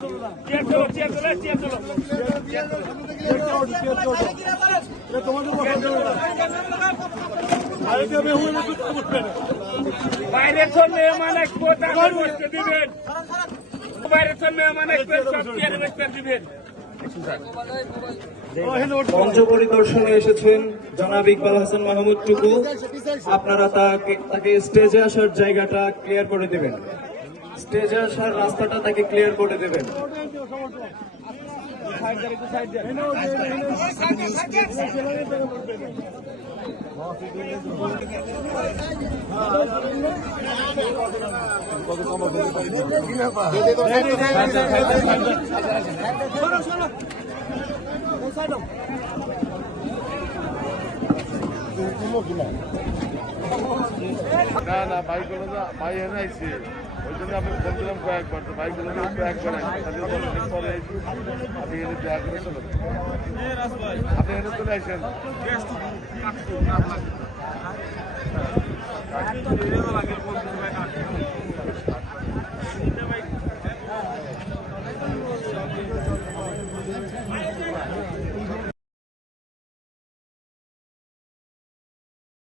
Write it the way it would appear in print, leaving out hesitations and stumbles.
বাইরের জন্য মেহমান দিবেন, বাইরের জন্য মেহমান দিবেন। মঞ্চ পরিদর্শনে এসেছেন জনাব ইকবাল হাসান মাহমুদ টুকু। আপনারা তাকে স্টেজে আসার জায়গাটা ক্লিয়ার করে দেবেন, স্টেজে আসার রাস্তাটা তাকে ক্লিয়ার করে দেবেন। না না বাইকগুলো না ভাই এনে আইসি ওই জন্য আমি বলছিলাম কয়েকবার তো বাইকগুলো কয়েকবার আইসি পরে আপনি এনে দেখা করে চলো, আপনি এনে চলে আসেন।